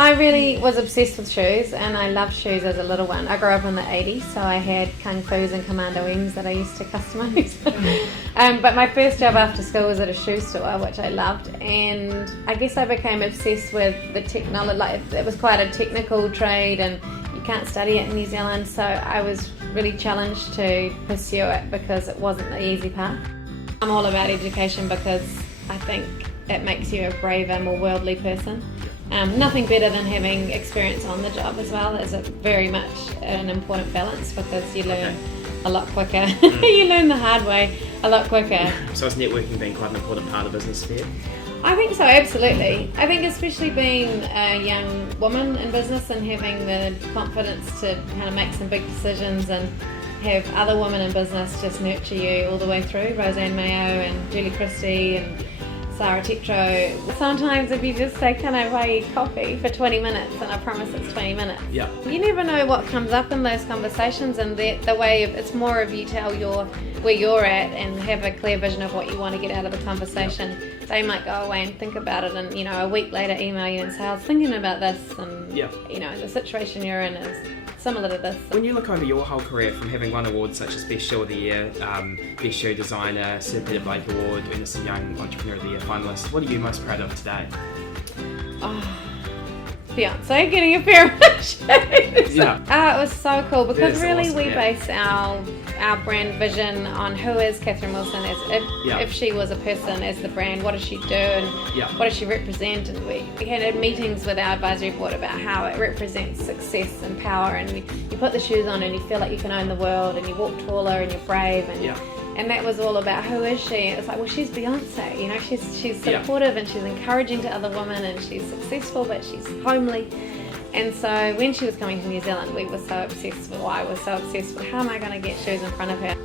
I really was obsessed with shoes, and I loved shoes as a little one. I grew up in the 80s, so I had Kung Fu's and Commando M's that I used to customise. But my first job after school was at a shoe store, which I loved, and I guess I became obsessed with the technology. Like, it was quite a technical trade, and you can't study it in New Zealand, so I was really challenged to pursue it because it wasn't the easy path. I'm all about education because I think it makes you a braver, more worldly person. Nothing better than having experience on the job as well. Is very much an important balance because you learn a lot quicker. You learn the hard way a lot quicker. So is networking being quite an important part of business for you? I think so, absolutely. I think especially being a young woman in business and having the confidence to kind of make some big decisions and have other women in business just nurture you all the way through. Roseanne Mayo and Julie Christie and Sarah Tetro. Sometimes if you just say, can I buy you coffee for 20 minutes, and I promise it's 20 minutes. Yeah. You never know what comes up in those conversations, and the way it's more of you tell where you're at and have a clear vision of what you want to get out of the conversation. Yep. They might go away and think about it, and a week later email you and say, I was thinking about this, and the situation you're in is similar to this. When you look over your whole career, from having won awards such as Best Shoe of the Year, Best Shoe Designer, Sir Peter Blake Award, Ernst & Young Entrepreneur of the Year finalist, what are you most proud of today? Beyonce getting a pair of shoes. Yeah. It was so cool because really awesome, we base our brand vision on who is Kathryn Wilson as if she was a person as the brand, what does she do and what does she represent, and we had meetings with our advisory board about how it represents success and power, and you put the shoes on and you feel like you can own the world and you walk taller and you're brave and that was all about who is she. It's like, well, she's Beyonce, she's supportive and she's encouraging to other women and she's successful but she's homely. And so when she was coming to New Zealand, I was so obsessed with how am I going to get shoes in front of her.